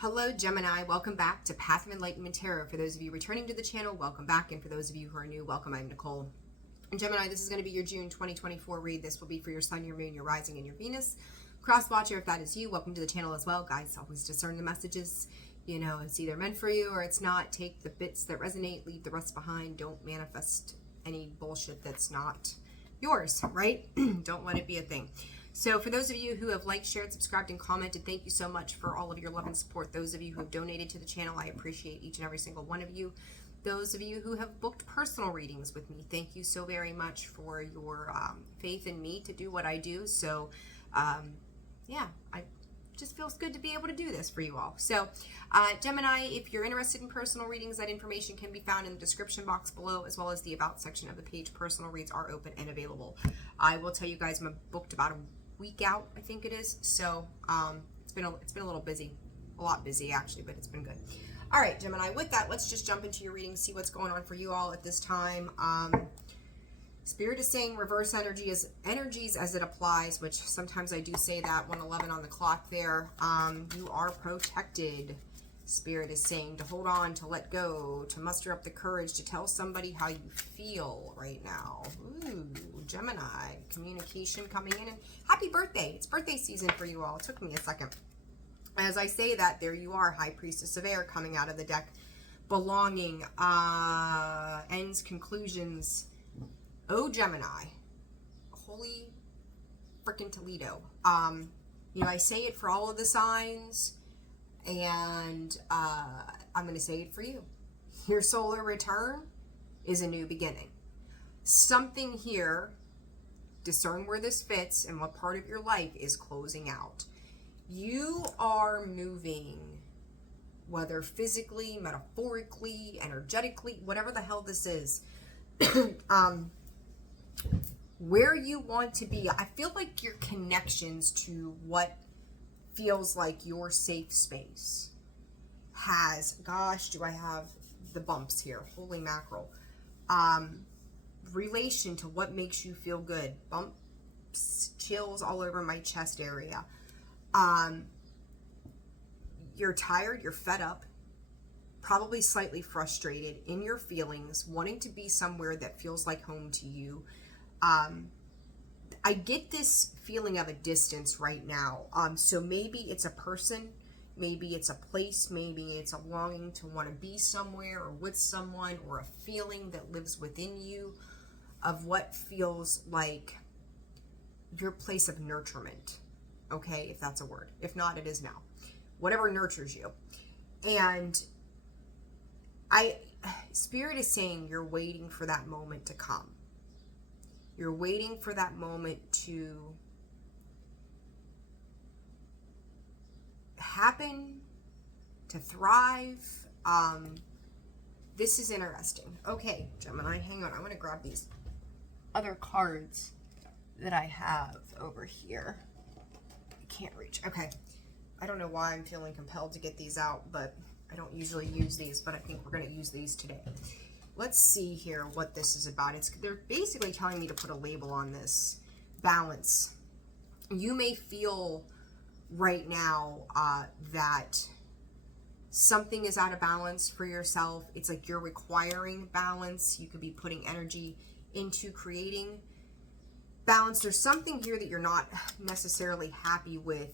Hello, Gemini. Welcome back to Path of Enlightenment Tarot. For those of you returning to the channel, welcome back. And for those of you who are new, welcome. I'm Nicole. And Gemini, this is going to be your June 2024 read. This will be for your sun, your moon, your rising, and your Venus. Cross watcher, if that is you, welcome to the channel as well. Guys, always discern the messages. You know, it's either meant for you or it's not. Take the bits that resonate, leave the rest behind. Don't manifest any bullshit that's not yours, right? Don't let it be a thing. So for those of you who have liked, shared, subscribed, and commented, thank you so much for all of your love and support. Those of you who have donated to the channel, I appreciate each and every single one of you. Those of you who have booked personal readings with me, thank you so very much for your faith in me to do what I do. So yeah, I just feels good to be able to do this for you all. So Gemini, if you're interested in personal readings, that information can be found in the description box below, as well as the about section of the page. Personal reads are open and available. I will tell you guys, I'm booked about a week out, I think it is. So it's been a little busy, a lot busy actually, but it's been good. All right, Gemini, with that, let's just jump into your reading, see what's going on for you all at this time. Spirit is saying reverse energies as it applies, which sometimes I do say that, 111 on the clock there. You are protected. Spirit is saying to hold on, to let go, to muster up the courage to tell somebody how you feel right now. Ooh, Gemini, communication coming in. And happy birthday. It's birthday season for you all. It took me a second. As I say that, there you are, High Priestess of Air coming out of the deck. Belonging, ends, conclusions. Oh, Gemini. Holy frickin' Toledo. You know, I say it for all of the signs, and I'm going to say it for you. Your solar return is a new beginning. Something here, discern where this fits and what part of your life is closing out. You are moving, whether physically, metaphorically, energetically, whatever the hell this is, where you want to be. I feel like your connections to what feels like your safe space has, gosh, do I have the bumps here? Holy mackerel. Relation to what makes you feel good. Bumps, chills all over my chest area. You're tired, you're fed up, probably slightly frustrated in your feelings, wanting to be somewhere that feels like home to you. I get this feeling of a distance right now. So maybe it's a person, maybe it's a place, maybe it's a longing to want to be somewhere or with someone, or a feeling that lives within you of what feels like your place of nurturement. Okay, if that's a word. If not, it is now. Whatever nurtures you. And Spirit is saying you're waiting for that moment to come. You're waiting for that moment to happen, to thrive. This is interesting. Okay, Gemini, hang on. I'm going to grab these other cards that I have over here. I can't reach. Okay. I don't know why I'm feeling compelled to get these out, but I don't usually use these, but I think we're going to use these today. Let's see here what this is about. They're basically telling me to put a label on this. Balance. You may feel right now that something is out of balance for yourself. It's like you're requiring balance. You could be putting energy into creating balance. There's something here that you're not necessarily happy with,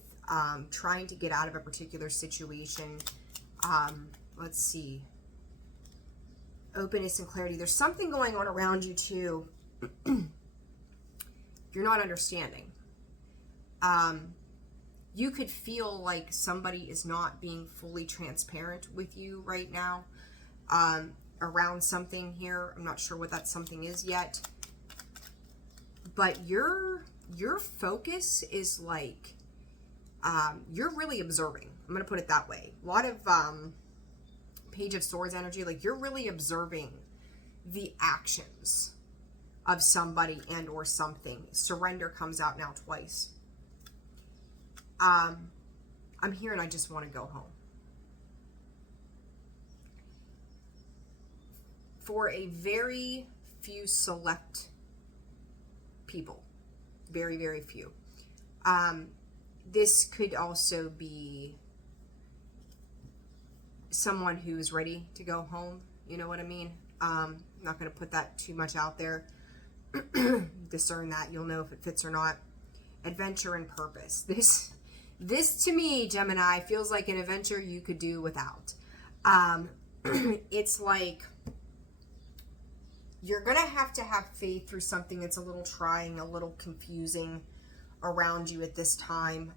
trying to get out of a particular situation. Let's see. Openness and clarity. There's something going on around you too. You're not understanding. You could feel like somebody is not being fully transparent with you right now, around something here. I'm not sure what that something is yet, but your focus is like, you're really observing. I'm going to put it that way. A lot of, Page of Swords energy, like you're really observing the actions of somebody and or something. Surrender comes out now twice. I'm here and I just want to go home. For a very few select people, very, very few. This could also be someone who's ready to go home. You know what I mean? I'm not going to put that too much out there. Discern that. You'll know if it fits or not. Adventure and purpose. This to me, Gemini, feels like an adventure you could do without. It's like you're going to have faith through something that's a little trying, a little confusing around you at this time.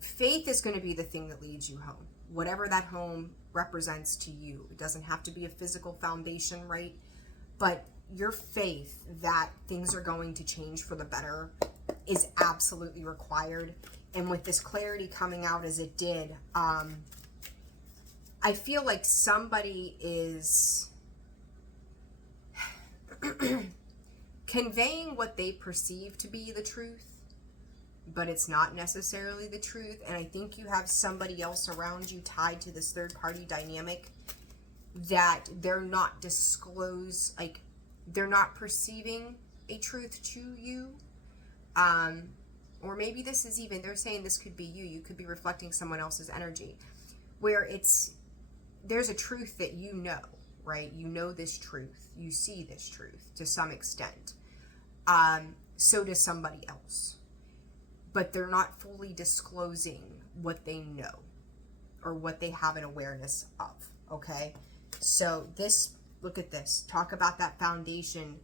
Faith is going to be the thing that leads you home. Whatever that home represents to you. It doesn't have to be a physical foundation, right? But your faith that things are going to change for the better is absolutely required. And with this clarity coming out as it did, I feel like somebody is conveying what they perceive to be the truth, but it's not necessarily the truth. And I think you have somebody else around you tied to this third party dynamic that they're not they're not perceiving a truth to you. Or maybe this is even, they're saying this could be you. You could be reflecting someone else's energy where there's a truth that you know, right? You know this truth. You see this truth to some extent. So does somebody else. But they're not fully disclosing what they know or what they have an awareness of, okay? So look at this. Talk about that foundation.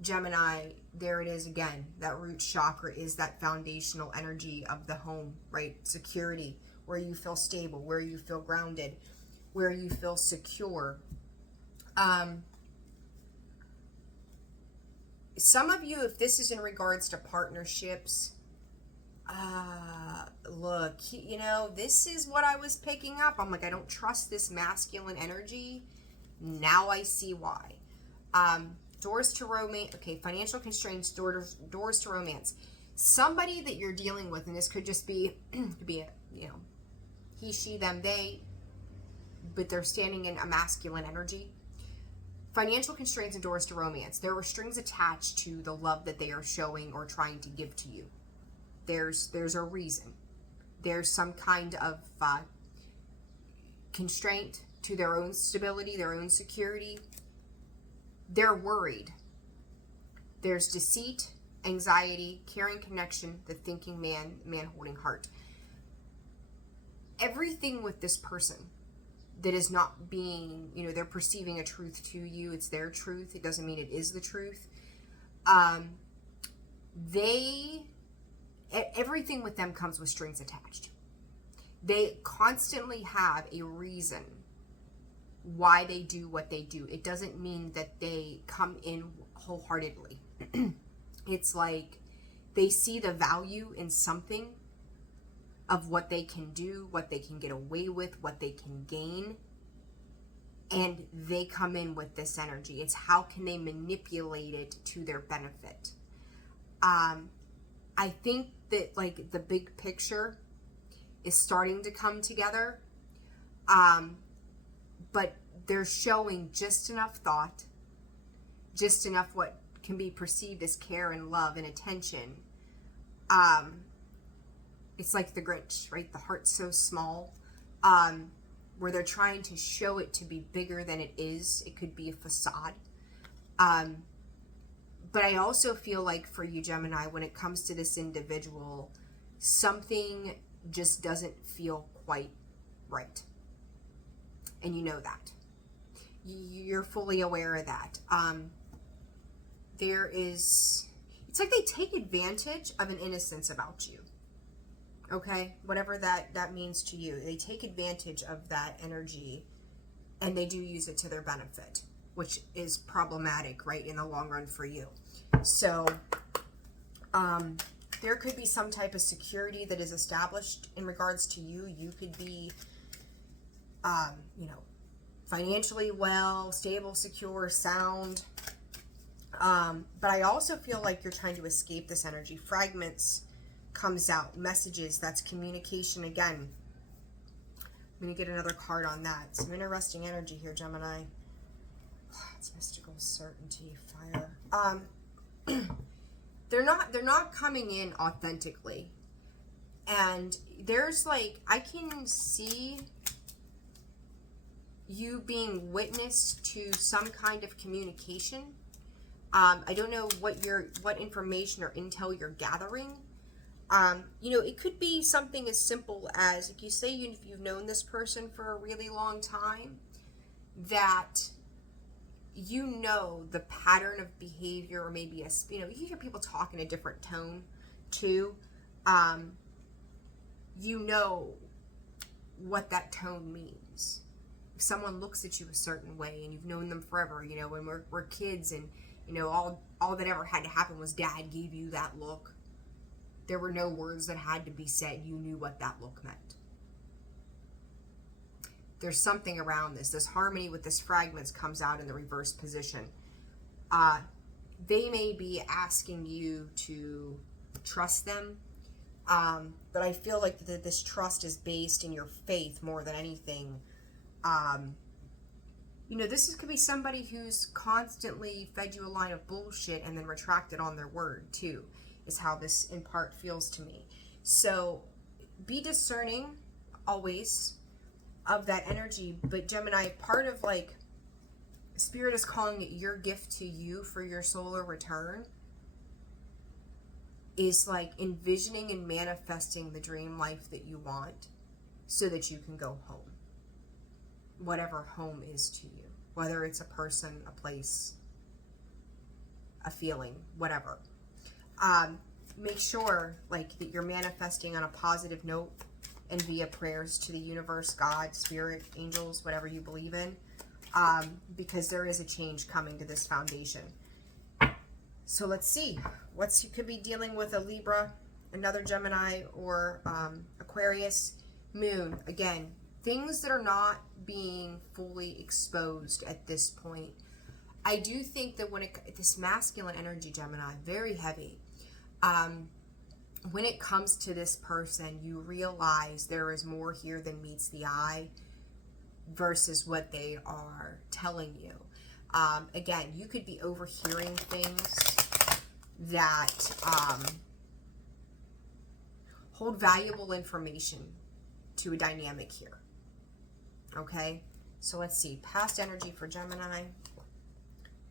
Gemini, there it is again. That root chakra is that foundational energy of the home, right? Security, where you feel stable, where you feel grounded, where you feel secure. Some of you, if this is in regards to partnerships, look, this is what I was picking up. I'm like, I don't trust this masculine energy. Now I see why. Doors to romance. Okay, financial constraints, doors to romance. Somebody that you're dealing with, and this could just be, he, she, them, they, but they're standing in a masculine energy. Financial constraints and doors to romance. There are strings attached to the love that they are showing or trying to give to you. There's a reason. There's some kind of constraint to their own stability, their own security. They're worried. There's deceit, anxiety, caring connection, the thinking man holding heart. Everything with this person that is not being, they're perceiving a truth to you. It's their truth. It doesn't mean it is the truth. Everything with them comes with strings attached. They constantly have a reason why they do what they do. It doesn't mean that they come in wholeheartedly. It's like they see the value in something of what they can do, what they can get away with, what they can gain, and they come in with this energy. It's how can they manipulate it to their benefit. I think that the big picture is starting to come together, but they're showing just enough thought, just enough what can be perceived as care and love and attention. It's like the Grinch, right? The heart's so small, where they're trying to show it to be bigger than it is. It could be a facade. But I also feel like for you, Gemini, when it comes to this individual, something just doesn't feel quite right. And you know that. You're fully aware of that. It's like they take advantage of an innocence about you. Okay? Whatever that means to you. They take advantage of that energy and they do use it to their benefit, which is problematic, right, in the long run for you. So, there could be some type of security that is established in regards to you. You could be, financially well, stable, secure, sound. But I also feel like you're trying to escape this energy. Fragments comes out. Messages, that's communication again. I'm going to get another card on that. Some interesting energy here, Gemini. It's mystical certainty, fire. They're not coming in authentically. And there's I can see you being witness to some kind of communication. I don't know what information or intel you're gathering. You know, it could be something as simple as, like you say, you've known this person for a really long time, that you know the pattern of behavior, or maybe you hear people talk in a different tone too. You know what that tone means. If someone looks at you a certain way and you've known them forever, you know, when we're kids, and you know, all that ever had to happen was dad gave you that look. There were no words that had to be said. You knew what that look meant. There's something around this. This harmony with this fragments comes out in the reverse position. They may be asking you to trust them, but I feel like this trust is based in your faith more than anything. You know, could be somebody who's constantly fed you a line of bullshit and then retracted on their word too, is how this in part feels to me. So be discerning always of that energy. But Gemini, part of like Spirit is calling it your gift to you for your solar return is like envisioning and manifesting the dream life that you want so that you can go home. Whatever home is to you, whether it's a person, a place, a feeling, whatever. Make sure like that you're manifesting on a positive note and via prayers to the universe, God, spirit, angels, whatever you believe in, because there is a change coming to this foundation. So let's see you could be dealing with a Libra, another Gemini, or Aquarius. Moon, again, things that are not being fully exposed at this point. I do think that this masculine energy, Gemini, very heavy. When it comes to this person, you realize there is more here than meets the eye versus what they are telling you. Again, you could be overhearing things that hold valuable information to a dynamic here. Okay, so let's see. Past energy for Gemini.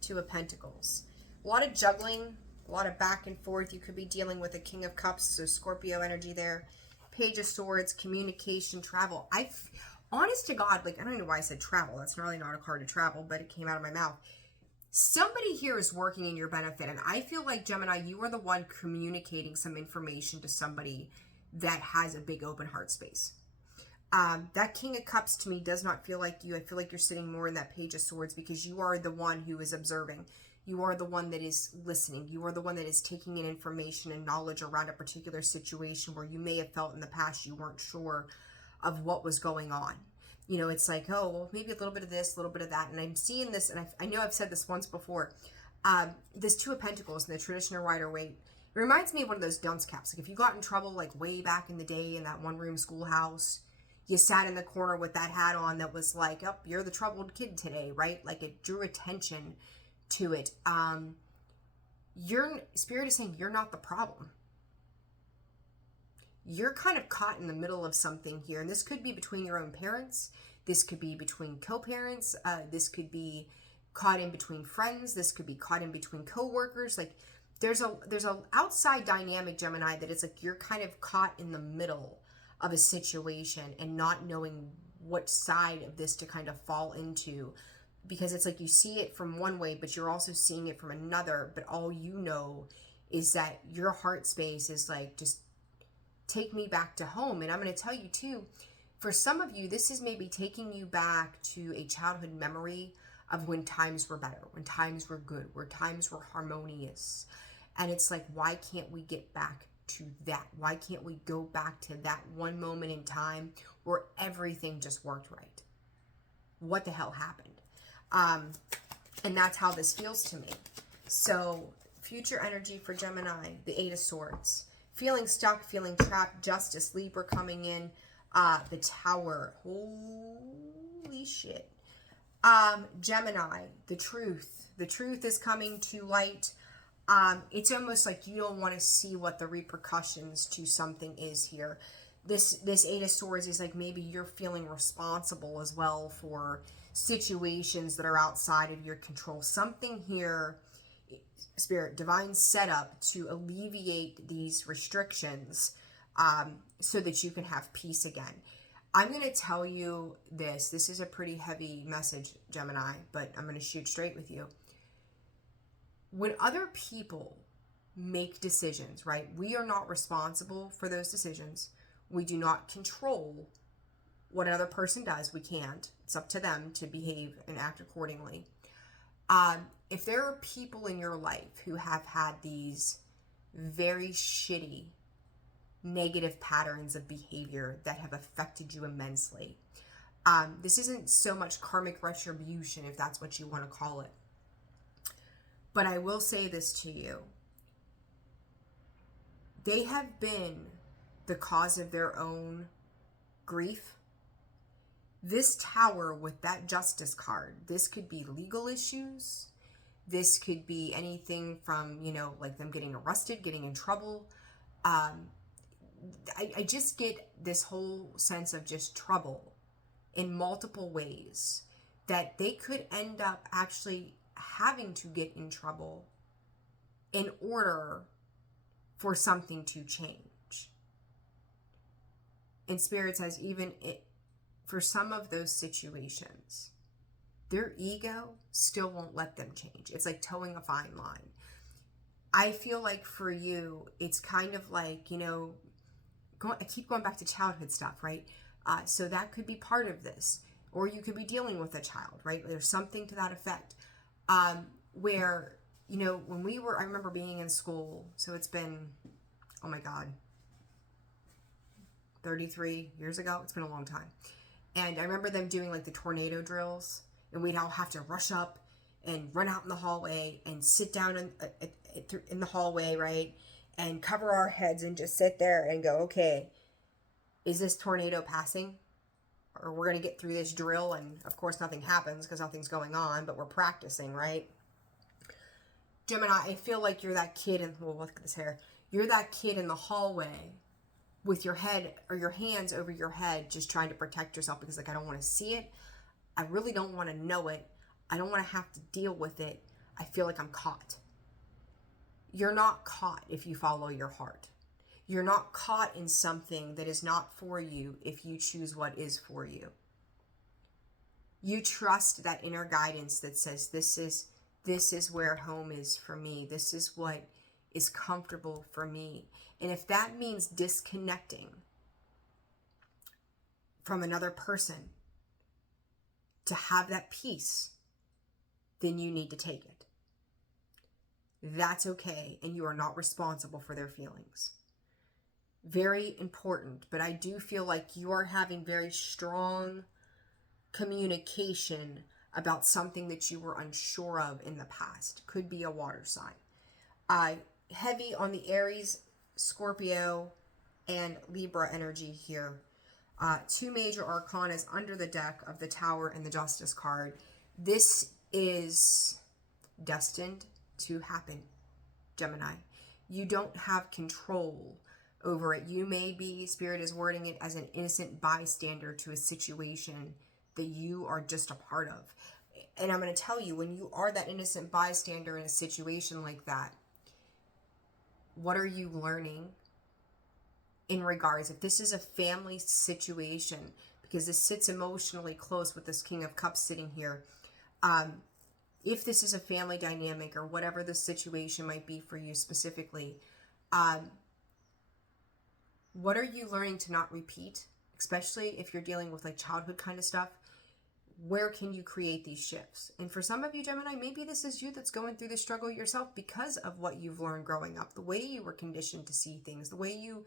Two of Pentacles. A lot of juggling, a lot of back and forth. You could be dealing with a King of Cups, so Scorpio energy there. Page of Swords, communication, travel. Honest to God, like, I don't know why I said travel. That's really not a card to travel, but it came out of my mouth. Somebody here is working in your benefit, and I feel like, Gemini, you are the one communicating some information to somebody that has a big open heart space. That King of Cups to me does not feel like you. I feel like you're sitting more in that Page of Swords because you are the one who is observing. You are the one that is listening. You are the one that is taking in information and knowledge around a particular situation where you may have felt in the past you weren't sure of what was going on. You know, it's like, oh, well, maybe a little bit of this, a little bit of that. And I'm seeing this, and I know I've said this once before. This Two of Pentacles in the traditional Rider-Waite, it reminds me of one of those dunce caps. Like if you got in trouble like way back in the day in that one-room schoolhouse, you sat in the corner with that hat on that was like, oh, you're the troubled kid today, right? Like it drew attention to it. Your Spirit is saying you're not the problem. You're kind of caught in the middle of something here. And this could be between your own parents. This could be between co-parents. This could be caught in between friends. This could be caught in between co-workers. Like there's a outside dynamic, Gemini, that it's like you're kind of caught in the middle of a situation and not knowing what side of this to kind of fall into, because it's like you see it from one way, but you're also seeing it from another. But all you know is that your heart space is like, just take me back to home. And I'm going to tell you too, for some of you, this is maybe taking you back to a childhood memory of when times were better, when times were good, where times were harmonious. And it's like, why can't we get back to that? Why can't we go back to that one moment in time where everything just worked right? What the hell happened? And that's how this feels to me. So future energy for Gemini, the Eight of Swords. Feeling stuck, feeling trapped, Justice, Libra coming in. The Tower. Holy shit. Gemini, the truth. The truth is coming to light. It's almost like you don't want to see what the repercussions to something is here. This Eight of Swords is like maybe you're feeling responsible as well for situations that are outside of your control. Something here, Spirit, divine setup to alleviate these restrictions so that you can have peace again. I'm going to tell you this. This is a pretty heavy message, Gemini, but I'm going to shoot straight with you. When other people make decisions, right? We are not responsible for those decisions. We do not control what another person does. We can't. It's up to them to behave and act accordingly. If there are people in your life who have had these very shitty, negative patterns of behavior that have affected you immensely, this isn't so much karmic retribution, if that's what you want to call it. But I will say this to you. They have been the cause of their own grief. This Tower with that Justice card, this could be legal issues. This could be anything from, you know, like them getting arrested, getting in trouble. I just get this whole sense of just trouble in multiple ways that they could end up actually having to get in trouble in order for something to change. And Spirit says even for some of those situations, their ego still won't let them change. It's like towing a fine line. I feel like for you, it's kind of like, you know, I keep going back to childhood stuff, right? So that could be part of this. Or you could be dealing with a child, right? There's something to that effect. Where, you know, when I remember being in school, so it's been, oh my God, 33 years ago. It's been a long time. And I remember them doing like the tornado drills, and we'd all have to rush up and run out in the hallway and sit down in the hallway, right? And cover our heads and just sit there and go, okay, is this tornado passing? Or we're going to get through this drill, and of course nothing happens because nothing's going on, but we're practicing, right? Gemini, I feel like you're that kid well, look at this hair. You're that kid in the hallway with your head or your hands over your head, just trying to protect yourself because, like, I don't want to see it. I really don't want to know it. I don't want to have to deal with it. I feel like I'm caught. You're not caught if you follow your heart. You're not caught in something that is not for you if you choose what is for you. You trust that inner guidance that says, this is where home is for me. This is what is comfortable for me. And if that means disconnecting from another person to have that peace, then you need to take it. That's okay, and you are not responsible for their feelings. Very important, but I do feel like you are having very strong communication about something that you were unsure of in the past. Could be a water sign. Heavy on the Aries, Scorpio, and Libra energy here. Two major arcanas under the deck of the Tower and the Justice card. This is destined to happen, Gemini. You don't have control over it. You may be, Spirit is wording it as an innocent bystander to a situation that you are just a part of. And I'm going to tell you, when you are that innocent bystander in a situation like that, what are you learning in regards, if this is a family situation, because this sits emotionally close with this King of Cups sitting here, if this is a family dynamic or whatever the situation might be for you specifically, what are you learning to not repeat, especially if you're dealing with like childhood kind of stuff? Where can you create these shifts? And for some of you, Gemini, maybe this is you that's going through the struggle yourself because of what you've learned growing up, the way you were conditioned to see things, the way you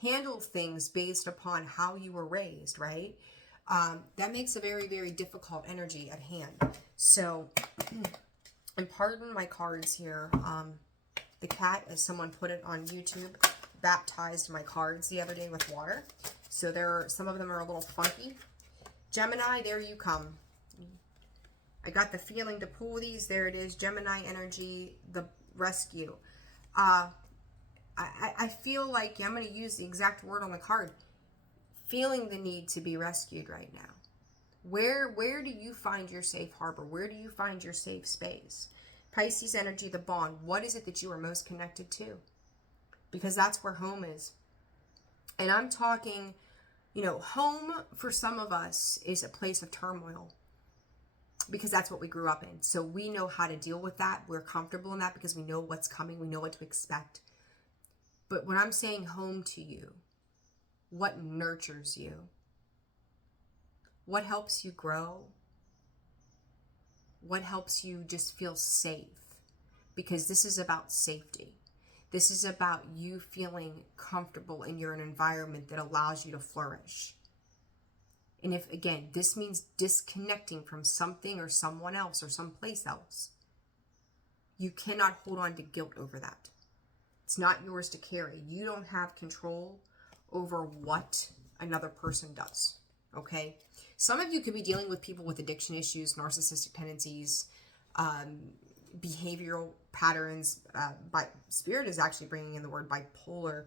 handle things based upon how you were raised, right? That makes a very, very difficult energy at hand. So, and pardon my cards here. The cat, as someone put it on YouTube, baptized my cards the other day with water. So some of them are a little funky. Gemini, there you come. I got the feeling to pull these. There it is. Gemini energy, the rescue. I feel like, I'm going to use the exact word on the card, feeling the need to be rescued right now. Where do you find your safe harbor? Where do you find your safe space? Pisces energy, the bond. What is it that you are most connected to? Because that's where home is. And I'm talking, you know, home for some of us is a place of turmoil, because that's what we grew up in. So we know how to deal with that. We're comfortable in that because we know what's coming. We know what to expect. But when I'm saying home to you, what nurtures you? What helps you grow? What helps you just feel safe? Because this is about safety. This is about you feeling comfortable in your environment that allows you to flourish. And if, again, this means disconnecting from something or someone else or someplace else, you cannot hold on to guilt over that. It's not yours to carry. You don't have control over what another person does, okay? Some of you could be dealing with people with addiction issues, narcissistic tendencies, behavioral patterns. Spirit is actually bringing in the word bipolar.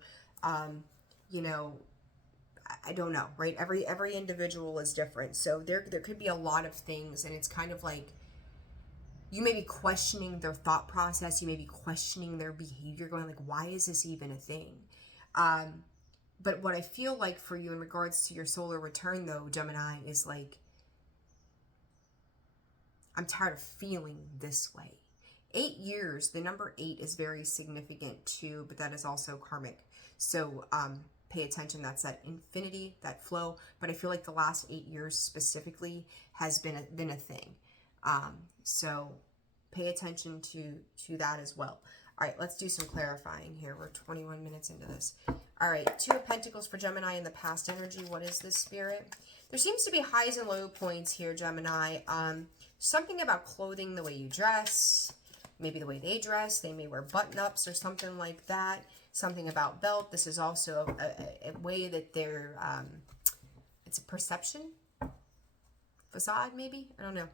You know, I don't know, right? Every individual is different. So there could be a lot of things, and it's kind of like you may be questioning their thought process. You may be questioning their behavior, going like, why is this even a thing? But what I feel like for you in regards to your solar return, though, Gemini, is like, I'm tired of feeling this way. 8 years, the number 8 is very significant too, but that is also karmic. So pay attention. That's that infinity, that flow. But I feel like the last 8 years specifically has been a thing. So pay attention to that as well. All right, let's do some clarifying here. We're 21 minutes into this. All right, 2 of Pentacles for Gemini in the past energy. What is this, Spirit? There seems to be highs and low points here, Gemini. Something about clothing, the way you dress, maybe the way they dress. They may wear button-ups or something like that. Something about belt. This is also a way that they're, it's a perception, facade maybe? I don't know.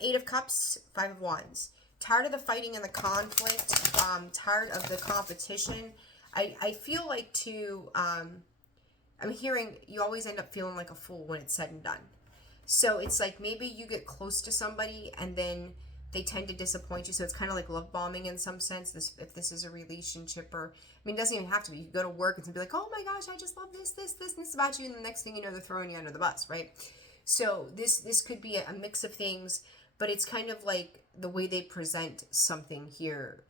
8 of Cups, 5 of Wands. Tired of the fighting and the conflict. Tired of the competition. I feel like too, I'm hearing you always end up feeling like a fool when it's said and done. So it's like maybe you get close to somebody and then they tend to disappoint you. So it's kind of like love bombing in some sense. If this is a relationship, or I mean, it doesn't even have to be. You go to work and be like, oh my gosh, I just love this, and this about you, and the next thing you know, they're throwing you under the bus, right? So this could be a mix of things, but it's kind of like the way they present something here.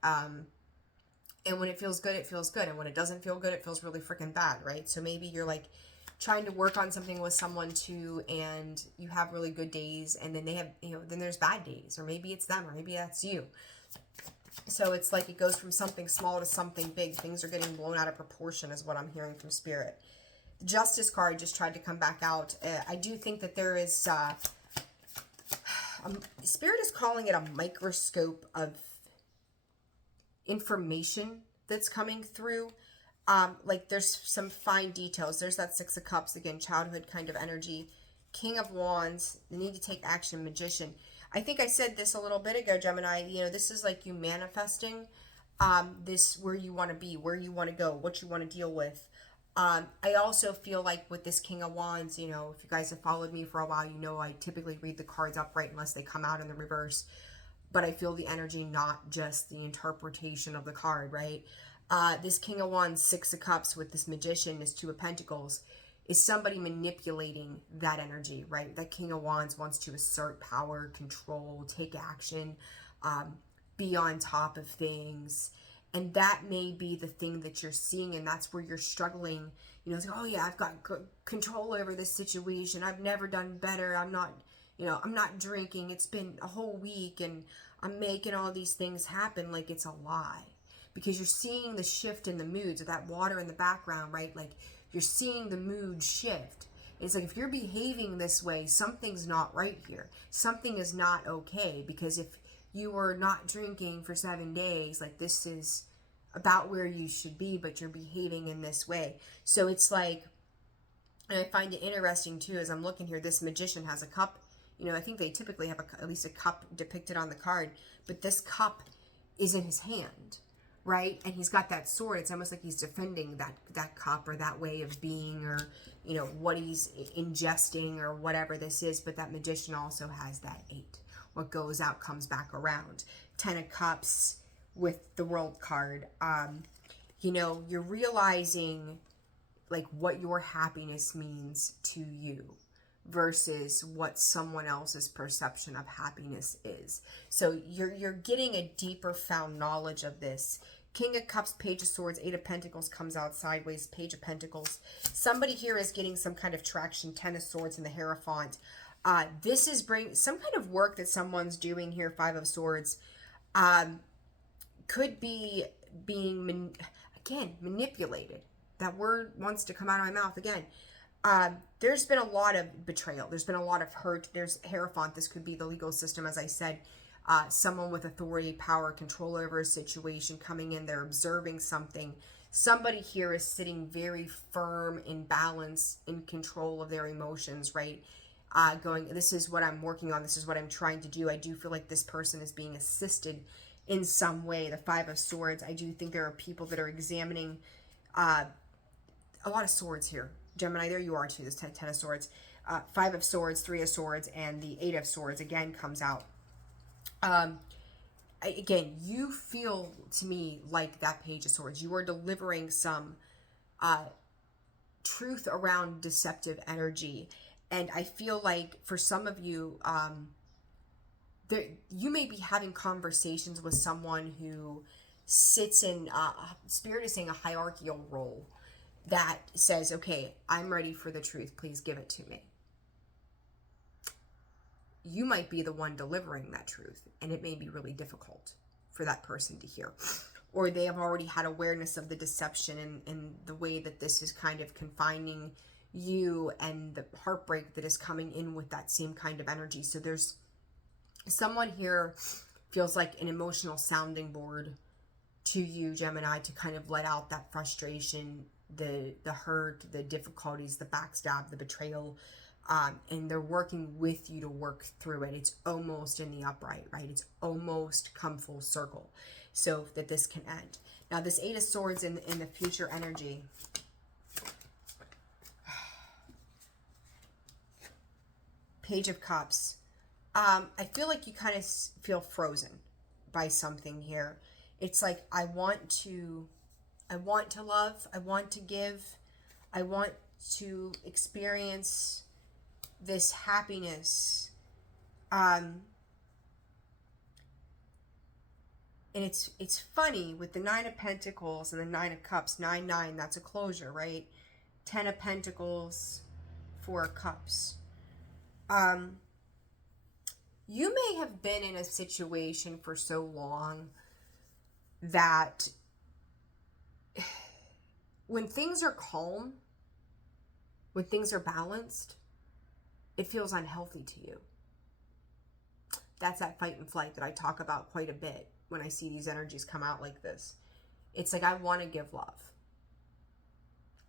And when it feels good, it feels good. And when it doesn't feel good, it feels really freaking bad, right? So maybe you're like trying to work on something with someone too, and you have really good days, and then they have, you know, then there's bad days, or maybe it's them, or maybe that's you. So it's like it goes from something small to something big. Things are getting blown out of proportion is what I'm hearing from Spirit. The Justice card just tried to come back out. I do think that there is, Spirit is calling it a microscope of information that's coming through. Like there's some fine details. There's that 6 of Cups, again, childhood kind of energy. King of Wands, the need to take action, Magician. I think I said this a little bit ago, Gemini, you know, this is like you manifesting this, where you want to be, where you want to go, what you want to deal with. I also feel like with this King of Wands, you know, if you guys have followed me for a while, you know I typically read the cards upright unless they come out in the reverse. But I feel the energy, not just the interpretation of the card, right? This King of Wands, 6 of Cups with this Magician, this 2 of Pentacles, is somebody manipulating that energy, right? That King of Wands wants to assert power, control, take action, be on top of things. And that may be the thing that you're seeing, and that's where you're struggling. You know, it's like, oh yeah, I've got control over this situation. I've never done better. I'm not, you know, I'm not drinking. It's been a whole week, and I'm making all these things happen. Like, it's a lie. Because you're seeing the shift in the moods of that water in the background, right? Like, you're seeing the mood shift. It's like, if you're behaving this way, something's not right here. Something is not okay. Because if you were not drinking for 7 days, like, this is about where you should be, but you're behaving in this way. So it's like, and I find it interesting too, as I'm looking here, this Magician has a cup. You know, I think they typically have at least a cup depicted on the card, but this cup is in his hand. right? And he's got that sword. It's almost like he's defending that cup or that way of being, or, you know, what he's ingesting or whatever this is. But that Magician also has that 8. What goes out comes back around. 10 of Cups with the World card. You know, you're realizing like what your happiness means to you versus what someone else's perception of happiness is. So you're getting a deeper found knowledge of this. King of Cups, Page of Swords, 8 of Pentacles comes out sideways, Page of Pentacles. Somebody here is getting some kind of traction, 10 of Swords and the Hierophant. This is some kind of work that someone's doing here, 5 of Swords. Could be being, manipulated. That word wants to come out of my mouth again. There's been a lot of betrayal. There's been a lot of hurt. There's Hierophant. This could be the legal system, as I said. Someone with authority, power, control over a situation coming in. They're observing something. Somebody here is sitting very firm, in balance, in control of their emotions, right? Going, this is what I'm working on. This is what I'm trying to do. I do feel like this person is being assisted in some way. The 5 of Swords. I do think there are people that are examining a lot of swords here. Gemini, there you are too. This 10 of Swords. 5 of Swords, 3 of Swords, and the 8 of Swords again comes out. Again, you feel to me like that Page of Swords. You are delivering some truth around deceptive energy. And I feel like for some of you, you may be having conversations with someone who sits in, Spirit is saying, a hierarchical role that says, okay, I'm ready for the truth. Please give it to me. You might be the one delivering that truth, and it may be really difficult for that person to hear. Or they have already had awareness of the deception and the way that this is kind of confining you, and the heartbreak that is coming in with that same kind of energy. So there's someone here feels like an emotional sounding board to you, Gemini, to kind of let out that frustration, the hurt, the difficulties, the backstab, the betrayal, and they're working with you to work through it. It's almost in the upright, right? It's almost come full circle so that this can end. Now, this 8 of Swords in the future energy. Page of Cups. I feel like you kind of feel frozen by something here. It's like, I want to love, I want to give, I want to experience this happiness. And it's funny with the 9 of Pentacles and the 9 of Cups, 9-9, that's a closure, right? 10 of Pentacles, 4 of Cups. You may have been in a situation for so long that when things are calm, when things are balanced, it feels unhealthy to you. That's that fight and flight that I talk about quite a bit when I see these energies come out like this. It's like, I want to give love.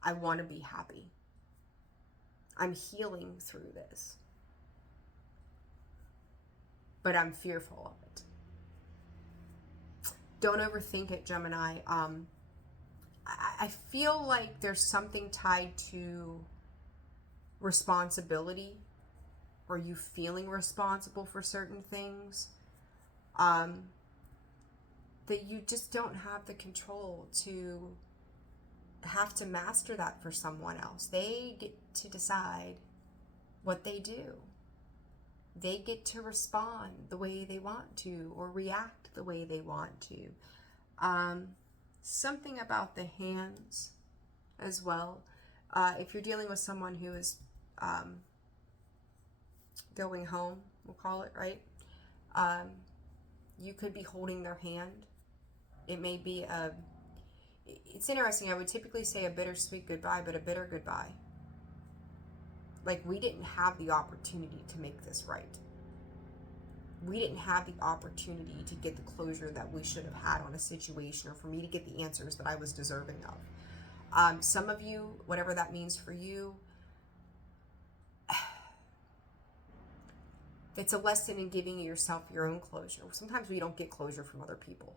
I want to be happy. I'm healing through this. But I'm fearful of it. Don't overthink it, Gemini. I feel like there's something tied to responsibility, or you feeling responsible for certain things, that you just don't have the control to have to master that for someone else. They get to decide what they do. They get to respond the way they want to, or react the way they want to. Something about the hands as well. If you're dealing with someone who is going home, we'll call it, right? You could be holding their hand. It may be it's interesting. I would typically say a bittersweet goodbye, but a bitter goodbye. Like, we didn't have the opportunity to make this right. We didn't have the opportunity to get the closure that we should have had on a situation, or for me to get the answers that I was deserving of. Some of you, whatever that means for you, it's a lesson in giving yourself your own closure. Sometimes we don't get closure from other people.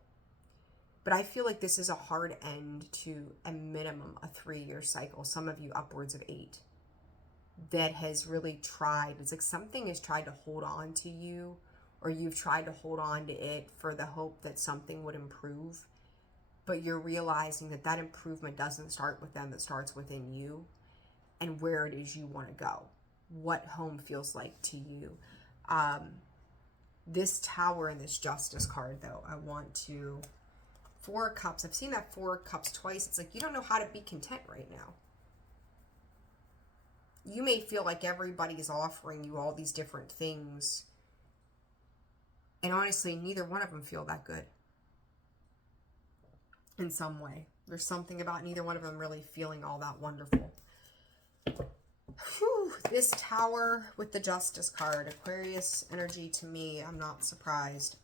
But I feel like this is a hard end to a minimum a 3-year cycle. Some of you upwards of 8. That has really tried. It's like something has tried to hold on to you, or you've tried to hold on to it for the hope that something would improve. But you're realizing that that improvement doesn't start with them. It starts within you and where it is you want to go. What home feels like to you. This Tower and this Justice card, though, I want to... 4 of Cups. I've seen that 4 of Cups twice. It's like you don't know how to be content right now. You may feel like everybody is offering you all these different things. And honestly, neither one of them feel that good. In some way. There's something about neither one of them really feeling all that wonderful. Whew, this Tower with the Justice card. Aquarius energy to me, I'm not surprised.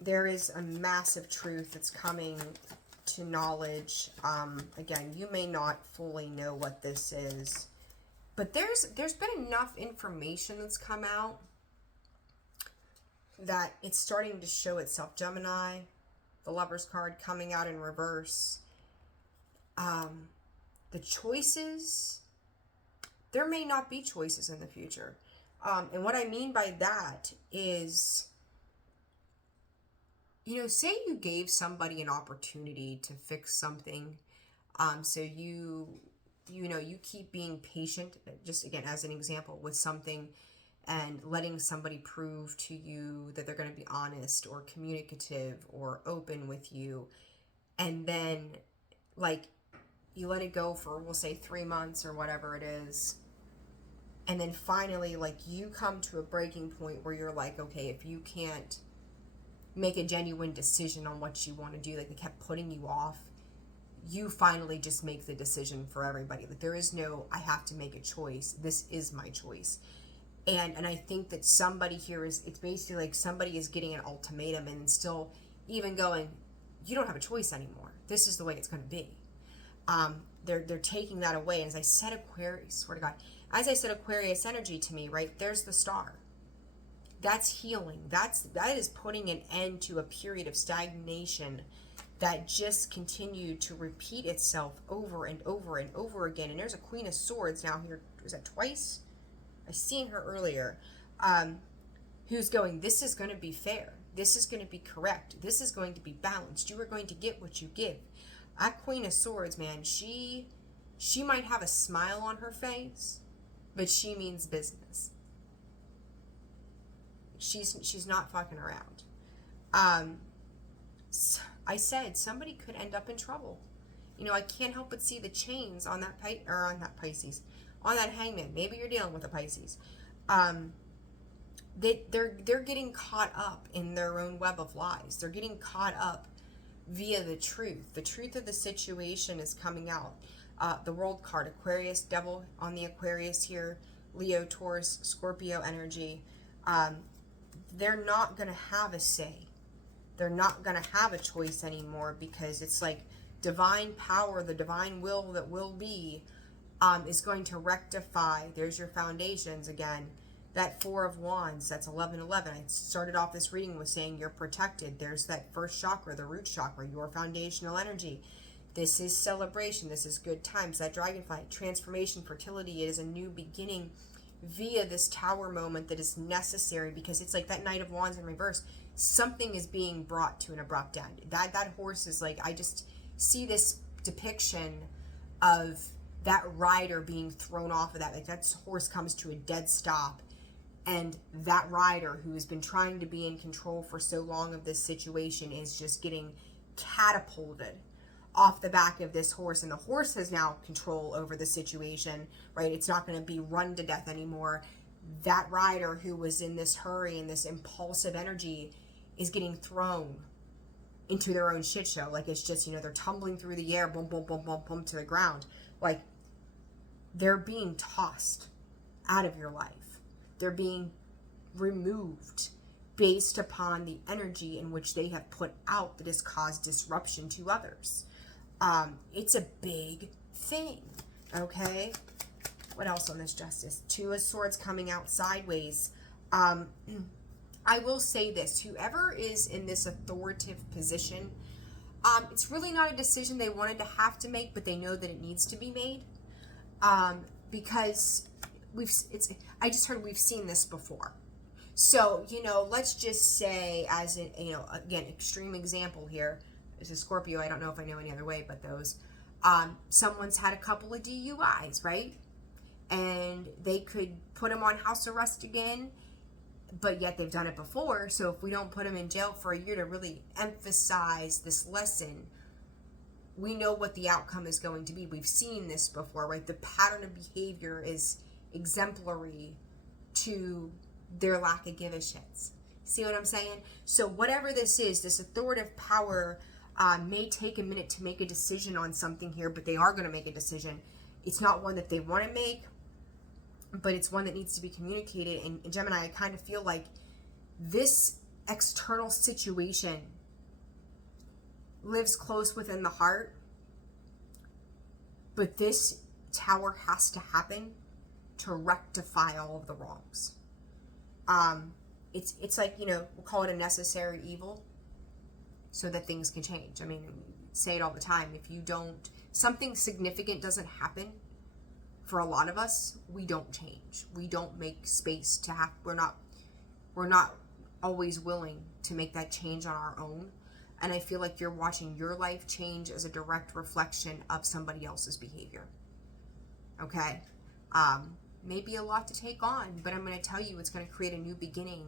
There is a massive truth that's coming to knowledge. Again, you may not fully know what this is, but there's been enough information that's come out that it's starting to show itself. Gemini, the Lover's card coming out in reverse. The choices, there may not be choices in the future. And what I mean by that is, you know, say you gave somebody an opportunity to fix something. So you keep being patient, just again, as an example, with something, and letting somebody prove to you that they're going to be honest or communicative or open with you. And then, like, you let it go for, we'll say 3 months or whatever it is. And then finally, like, you come to a breaking point where you're like, okay, if you can't make a genuine decision on what you want to do, like they kept putting you off, you finally just make the decision for everybody. Like there is no, I have to make a choice. This is my choice. And I think that somebody here is, it's basically like somebody is getting an ultimatum and still even going, you don't have a choice anymore. This is the way it's going to be. They're taking that away. And as I said, Aquarius, swear to God, as I said, Aquarius energy to me, right? There's the star. That's healing. That is putting an end to a period of stagnation that just continued to repeat itself over and over and over again. And there's a Queen of Swords now here. Is that twice? I seen her earlier. Who's going, this is going to be fair. This is going to be correct. This is going to be balanced. You are going to get what you give. That Queen of Swords, man, she might have a smile on her face, but she means business. She's not fucking around. I said somebody could end up in trouble. You know, I can't help but see the chains on that Pisces, on that Hangman. Maybe you're dealing with a Pisces. They're getting caught up in their own web of lies. They're getting caught up via the truth. The truth of the situation is coming out. The World card, Aquarius, Devil on the Aquarius here, Leo, Taurus, Scorpio energy. They're not going to have a say. They're not going to have a choice anymore, because it's like divine power, the divine will that will be, is going to rectify. There's your foundations again. That 4 of Wands, that's 1111. I started off this reading with saying you're protected. There's that first chakra, the root chakra, your foundational energy. This is celebration. This is good times. That dragonfly, transformation, fertility. It is a new beginning via this Tower moment that is necessary, because it's like that Knight of Wands in reverse. Something is being brought to an abrupt end. That horse is like, I just see this depiction of that rider being thrown off of that. Like that horse comes to a dead stop, and that rider who has been trying to be in control for so long of this situation is just getting catapulted off the back of this horse, and the horse has now control over the situation, right? It's not going to be run to death anymore. That rider who was in this hurry and this impulsive energy is getting thrown into their own shit show. Like it's just, you know, they're tumbling through the air, boom, boom, boom, boom, boom, to the ground. Like they're being tossed out of your life. They're being removed based upon the energy in which they have put out that has caused disruption to others. It's a big thing, okay? What else on this Justice? 2 of Swords coming out sideways. I will say this, whoever is in this authoritative position, it's really not a decision they wanted to have to make, but they know that it needs to be made. Because I just heard we've seen this before. So, you know, let's just say, as in, you know, again, extreme example here is a Scorpio. I don't know if I know any other way but those. Someone's had a couple of DUIs, right? And they could put them on house arrest again, but yet they've done it before. So if we don't put them in jail for a year to really emphasize this lesson, we know what the outcome is going to be. We've seen this before, right? The pattern of behavior is exemplary to their lack of give a shits. See what I'm saying? So whatever this is, this authoritative power may take a minute to make a decision on something here, but they are going to make a decision. It's not one that they want to make, but it's one that needs to be communicated. And Gemini, I kind of feel like this external situation lives close within the heart, but this tower has to happen to rectify all of the wrongs. It's like, you know, we'll call it a necessary evil so that things can change. I mean, say it all the time. If you don't, something significant doesn't happen for a lot of us, we don't change. We don't make space to have, we're not always willing to make that change on our own. And I feel like you're watching your life change as a direct reflection of somebody else's behavior. Okay? Maybe a lot to take on, but I'm going to tell you it's going to create a new beginning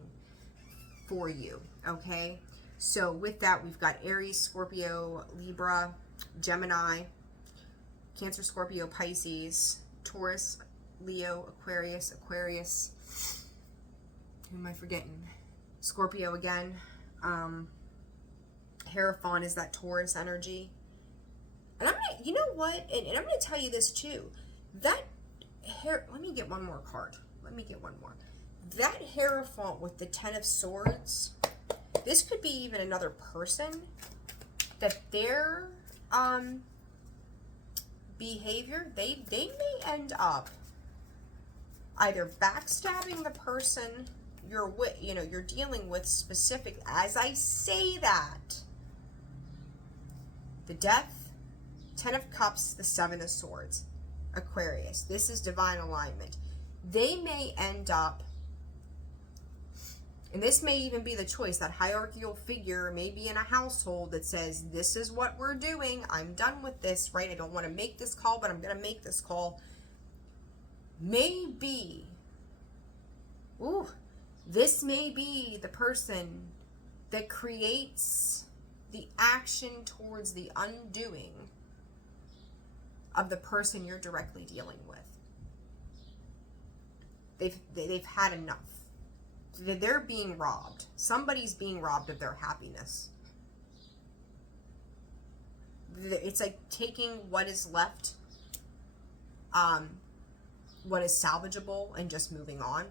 for you. Okay? So with that, we've got Aries, Scorpio, Libra, Gemini, Cancer, Scorpio, Pisces, Taurus, Leo, Aquarius. Who am I forgetting? Scorpio again. Hierophant is that Taurus energy. And I'm gonna, you know what? And I'm gonna tell you this too. That let me get one more card. That Hierophant with the Ten of Swords. This could be even another person that their behavior, they may end up either backstabbing the person you're dealing with specific. As I say that, the Death, Ten of Cups, the Seven of Swords, Aquarius. This is divine alignment. They may end up, and this may even be the choice, that hierarchical figure may be in a household that says, this is what we're doing. I'm done with this, right? I don't want to make this call, but I'm going to make this call. Maybe, this may be the person that creates the action towards the undoing of the person you're directly dealing with. They've had enough. They're being robbed. Somebody's being robbed of their happiness. It's like taking what is left, what is salvageable, and just moving on.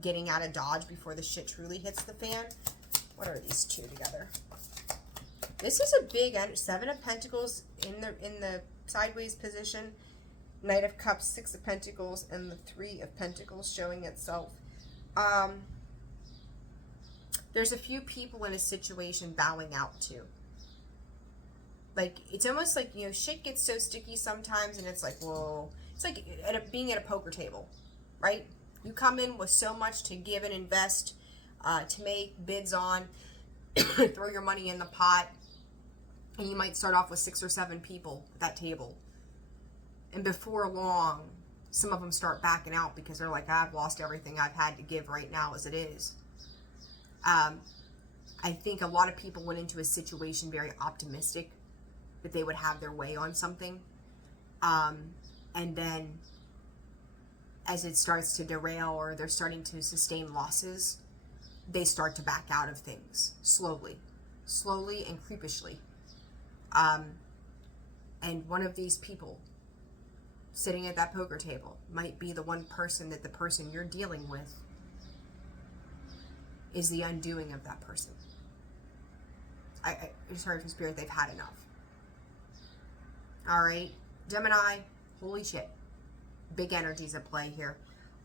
Getting out of Dodge before the shit truly hits the fan. What are these two together? This is a big Seven of Pentacles in the sideways position. Knight of Cups, Six of Pentacles, and the Three of Pentacles showing itself. There's a few people in a situation bowing out to. Like, it's almost like, you know, shit gets so sticky sometimes, and it's like, whoa. It's like being at a poker table, right? You come in with so much to give and invest, to make bids on, throw your money in the pot, and you might start off with 6 or 7 people at that table. And before long, some of them start backing out because they're like, I've lost everything I've had to give right now as it is. I think a lot of people went into a situation very optimistic that they would have their way on something. And then as it starts to derail or they're starting to sustain losses, they start to back out of things slowly and creepishly. And one of these people sitting at that poker table might be the one person that the person you're dealing with is the undoing of that person. I'm sorry for spirit, they've had enough. All right, Gemini, holy shit. Big energies at play here.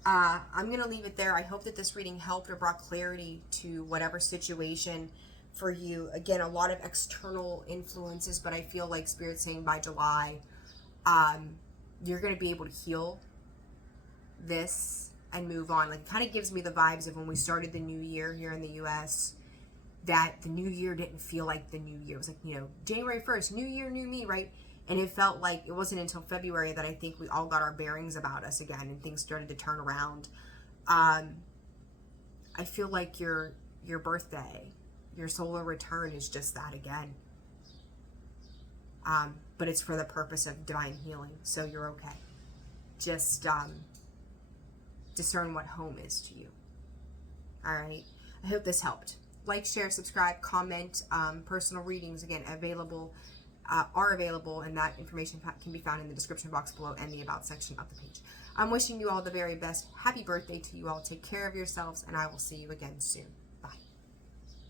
I'm going to leave it there. I hope that this reading helped or brought clarity to whatever situation for you. Again, a lot of external influences, but I feel like Spirit's saying by July, you're going to be able to heal this and move on. Like, it kind of gives me the vibes of when we started the new year here in the U.S., that the new year didn't feel like the new year. It was like, you know, January 1st, new year, new me, right? And it felt like it wasn't until February that I think we all got our bearings about us again and things started to turn around. I feel like your birthday, your solar return is just that again. But it's for the purpose of divine healing, so you're okay. Just discern what home is to you. All right. I hope this helped. Like, share, subscribe, comment. Personal readings, again, are available, and that information can be found in the description box below and the About section of the page. I'm wishing you all the very best. Happy birthday to you all. Take care of yourselves, and I will see you again soon.